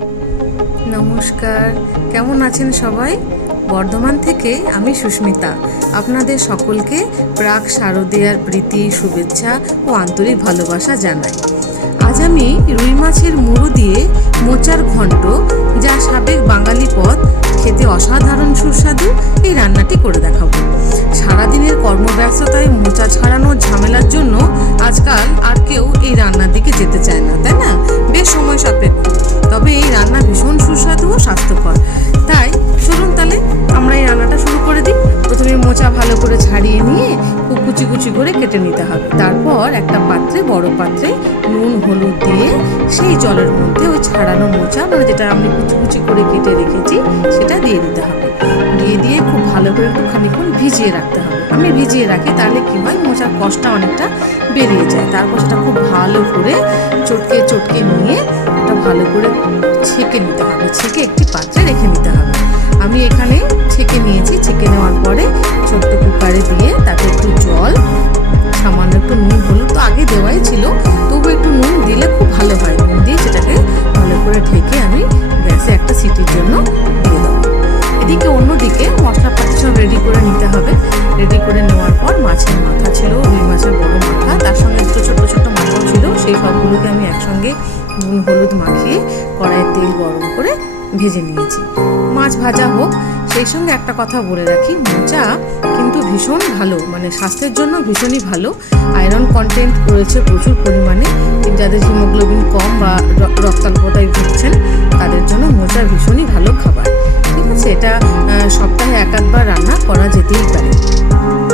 নমস্কার, কেমন আছেন সবাই? বর্ধমান থেকে আমি সুস্মিতা আপনাদের সকলকে প্রাক শারদীয়ার প্রীতি, শুভেচ্ছা ও আন্তরিক ভালোবাসা জানাই। আজ আমি রুই মাছের মুড়ো দিয়ে মোচার ঘন্ট, যা সাবেক বাঙালি পদ, খেতে অসাধারণ সুস্বাদু, এই রান্নাটি করে দেখাবো। সারাদিনের কর্মব্যস্ততায় মোচা ছাড়ানোর ঝামেলার জন্য আজকাল আর কেউ এই রান্নার দিকে যেতে চায় না, তাই না? বেশ সময় সাপেক্ষ, তবে এই রান্না ভীষণ সুস্বাদু ও স্বাস্থ্যকর। তাই চলুন তাহলে আমরা এই রান্নাটা শুরু করে দিই। প্রথমে মোচা ভালো করে ছাড়িয়ে নিয়ে খুব কুচি কুচি করে কেটে নিতে হবে। তারপর একটা পাত্রে, বড় পাত্রে নুন হলুদ দিয়ে সেই জলের মধ্যে ওই ছাড়ানো মোচা, মানে যেটা আমি কুচি কুচি করে কেটে রেখেছি, সেটা দিয়ে দিতে হবে। দিয়ে খুব ভালো করে একটু খানিকক্ষণ ভিজিয়ে রাখতে হবে। আমি ভিজিয়ে রাখি, তাহলে কি হয়, মোচার কষটা অনেকটা বেরিয়ে যায়। তারপর সেটা খুব ভালো করে চটকে চটকে নিয়ে ওটা ভালো করে ছেঁকে নিতে হবে। ছেঁকে একটি পাত্রে রেখে নিতে হবে। আমি এখানে ছেঁকে নিয়েছি। ছেঁকে নেওয়ার পরে ছোট্ট কুকারে দিয়ে তাতে একটু জল, সামান্য একটু নুন, হলুদ তো আগে দেওয়াই ছিল, তবু একটু নুন দিলে খুব ভালো হয়। নুন দিয়ে সেটাকে ভালো করে ঢেকে আমি গ্যাসে একটা সিটির জন্য দিয়ে দেবো। এদিকে অন্যদিকে মশলাপাতি সব রেডি করে নিতে হবে। রেডি করে নেওয়ার পর মাছের মাথা ছিল, রুই মাছের বড় মাথা, তার সঙ্গে দুটো ছোট্ট ছোট্ট মাথাও ছিল, সেই সবগুলোকে আমি একসঙ্গে নুন হলুদ মাখিয়ে কড়াইয়ে তেল গরম করে ভেজে নিয়েছি। মাছ ভাজা হোক, সেই সঙ্গে একটা কথা বলে রাখি, মোচা কিন্তু ভীষণ ভালো, মানে স্বাস্থ্যের জন্য ভীষণই ভালো। আয়রন কন্টেন্ট রয়েছে প্রচুর পরিমাণে। যাদের হিমোগ্লোবিন কম বা রক্তাল্পতায় ভুগছেন, তাদের জন্য মোচা ভীষণই ভালো খাবার। ঠিক আছে, এটা সপ্তাহে এক আধবার রান্না করা যেতেই পারে।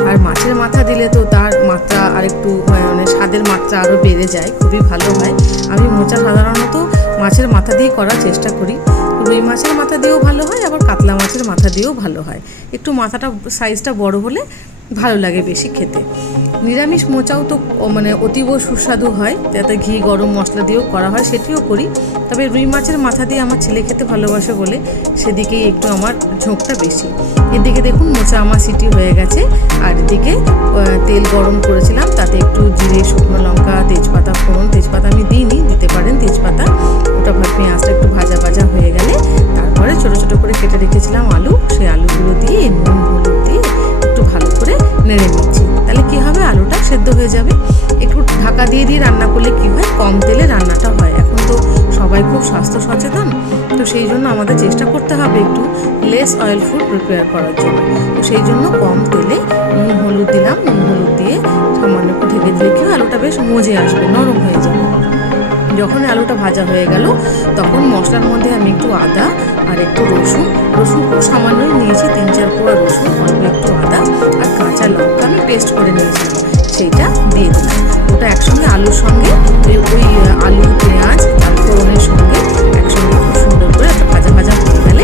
আর মাছের মাথা দিলে তো তার মাত্রা আরেকটু, মানে স্বাদের মাত্রা আরও বেড়ে যায়, খুবই ভালো হয়। আমি মোচা সাধারণত মাছের মাথা দিয়ে করার চেষ্টা করি। রুই মাছের মাথা দিয়েও ভালো হয়, আবার কাতলা মাছের মাথা দিয়েও ভালো হয়। একটু মাথাটা সাইজটা বড় হলে ভালো লাগে বেশি খেতে। নিরামিষ মোচাও তো মানে অতীব সুস্বাদু হয়, যাতে ঘি গরম মশলা দিয়েও করা হয়, সেটিও করি। তবে রুই মাছের মাথা দিয়ে আমার ছেলে খেতে ভালোবাসে বলে সেদিকেই একটু আমার ঝোঁকটা বেশি। এদিকে দেখুন মোচা আমার সিটি হয়ে গেছে। আর এদিকে তেল গরম করেছিলাম, তাতে একটু জিরে, শুকনো লঙ্কা, তেজপাতা ফোড়ন, তেজপাতা আমি দিইনি, দিতে পারেন তেজপাতা। ওটা পেঁয়াজটা একটু ভাজা ভাজা হয়ে গেলে তারপরে ছোটো ছোটো করে কেটে রেখেছিলাম আলু, সেই আলুগুলো দিয়ে নুন হলুদ দিয়ে একটু ভালো করে নেড়ে নিচ্ছি। তাহলে কী হবে, আলুটা সেদ্ধ হয়ে যাবে। একটু ঢাকা দিয়ে রান্না করলে কী হয়, কম তেলে রান্নাটা হয়। এখন তো সবাই খুব স্বাস্থ্য সচেতন, তো সেই জন্য আমাদের চেষ্টা করতে হবে একটু লেস অয়েল ফুড প্রিপেয়ার করার জন্য। তো সেই জন্য কম তেলে নুন হলুদ দিলাম। নুন হলুদ দিয়ে সামান্য একটু ঢেকে দিলে কি হয়, আলুটা বেশ মজে আসবে, নরম হয়ে যাবে। যখন আলুটা ভাজা হয়ে গেল, তখন মশলার মধ্যে আমি একটু আদা আর একটু রসুন খুব সামান্যই নিয়েছি, 3-4 কোয়া রসুন, অল্প একটু আদা আর কাঁচা লঙ্কা আমি পেস্ট করে নিয়েছিলাম, সেইটা দিয়ে দিলাম। ওটা একসঙ্গে আলুর সঙ্গে ওই আলু, পেঁয়াজ আর ফোড়নের সঙ্গে একসঙ্গে খুব সুন্দর করে একটা ভাজা ভাজা হয়ে গেলে,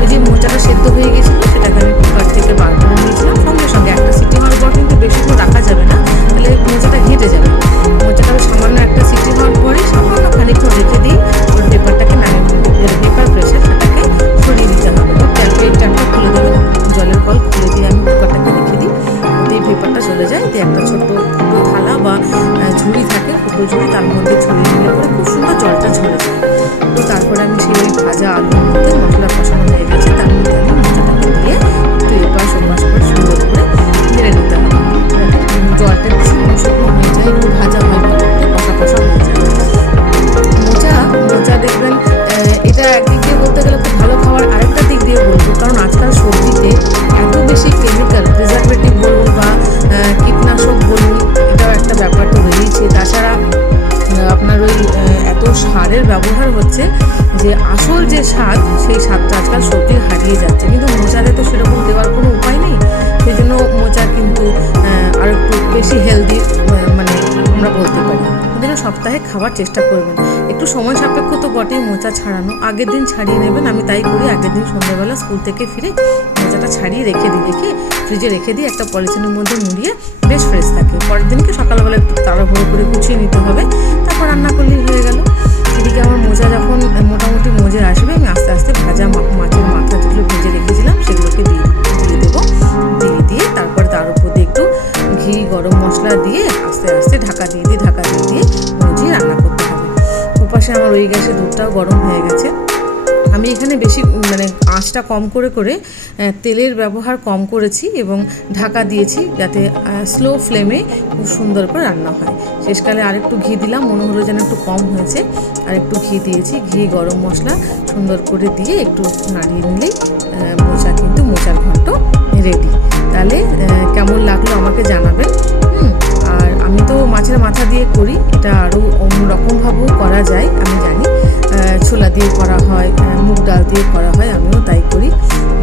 ওই যে মোচাটা সেদ্ধ হয়ে গেছিলো সেটাকে আমি কুকার থেকে বার করে নিয়েছিলাম। সঙ্গে সঙ্গে একটা সিটি হওয়ার পর কিন্তু বেশিক্ষণ রাখা যাবে না, তাহলে মোচাটা ঘেঁটে যাবে। মোচাটা সামান্য একটা সিটি হওয়ার পরে সামান্য খানিকক্ষণ রেখে দিই, ওর পেপারটাকে পেপার প্রেশার সেটাকে সরিয়ে নিতে হবে। ট্যাপটা খুলে দেবেন, জলের কল খুলে দিয়ে আমি কুকারটাকে রেখে দিই, ওতে পেপারটা চলে যায়। দিয়ে একটা ছোট্ট ফুটো থালা বা ঝুড়ি থাকে, ফুটো ঝুড়ি, তার মধ্যে ছড়িয়ে দিলে পরে খুব সুন্দর জলটা ঝরে যায়। তো তারপরে আমি সেই ভাজা আলুর মধ্যে মশলা কষানো হয়ে গেছে, তার মধ্যে আমি মোচাটাকে দিয়ে একটু এপাশ ওপাশ করে সুন্দর করে নেড়ে নিতে হবে। জলটা একটু শুকনো শুকনো হয়ে যায়, একটু ভাজা হয়, ভালো করে কষা কষা হয়ে যায়। মোচা দেখবেন, এটা একদিক দিয়ে বলতে গেলে খুব ভালো খাবার। আরেকটা দিক দিয়ে বলবো, কারণ আজকাল সবজিতে এত বেশি কেমিক্যাল, প্রিজারভেটিভ বলুন বা কীটনাশক বলুন, এটাও একটা ব্যাপার তো রয়েছে। তাছাড়া আপনার ওই এত সারের ব্যবহার হচ্ছে যে আসল যে স্বাদ, সেই স্বাদটা আজকাল সবজির হারিয়ে যাচ্ছে। কিন্তু মোচাতে তো সেরকম দেওয়ার কোনো উপায় নেই, সেই জন্য মোচা কিন্তু আর একটু বেশি হেলদি, মানে আমরা বলতে পারি। ওই জন্য সপ্তাহে খাবার চেষ্টা করবেন। একটু সময় সাপেক্ষ তো বটেই মোচা ছাড়ানো, আগের দিন ছাড়িয়ে নেবেন। আমি তাই করি, আগের দিন সন্ধ্যাবেলা স্কুল থেকে ফিরে মোচাটা ছাড়িয়ে রেখে ফ্রিজে রেখে দিই, একটা পলিথিনের মধ্যে মুড়িয়ে, বেশ ফ্রেশ থাকে। পরের দিনকে সকালবেলা একটু তাড়াহুড়ো করে কুচিয়ে নিতে হবে, তারপর রান্না করলেই হয়ে গেল। এদিকে আমার মোচা যখন মোটামুটি মজে আসবে, আমি আস্তে আস্তে ভাজা মাছের মাথা যেগুলো ভেজে রেখেছিলাম সেগুলোকে দিয়ে দেবো। দিয়ে তারপর তার উপর দিয়ে একটু ঘি, গরম মশলা দিয়ে আস্তে আস্তে ঢাকা দিয়ে মজিয়ে রান্না করতে হবে। ওপাশে আমার ওই গ্যাসে দুধটাও গরম হয়ে গেছে। আমি এখানে বেশি মানে আঁচটা কম করে করে তেলের ব্যবহার কম করেছি এবং ঢাকা দিয়েছি যাতে স্লো ফ্লেমে খুব সুন্দর করে রান্না হয়। শেষকালে আরেকটু ঘি দিলাম, মনে হলো যেন একটু কম হয়েছে, আর একটু ঘি দিয়েছি। ঘি গরম মশলা সুন্দর করে দিয়ে একটু নাড়িয়ে নিলেই মোচার ঘন্ট রেডি। তাহলে কেমন লাগলো আমাকে জানাবেন। আর আমি তো মাছের মাথা দিয়ে করি, এটা আরও অন্যরকমভাবেও করা যায় আমি জানি। ছোলা দিয়ে করা হয়, মুগ ডাল দিয়ে করা হয়, আমিও তাই করি।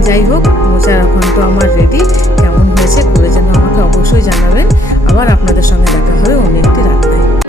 যাই হোক, মোচার ঘন্ট আমার রেডি। কেমন হয়েছে করে যেন আমাকে অবশ্যই জানাবেন। আবার আপনাদের সঙ্গে দেখা হবে অন্য একটি রান্নায়।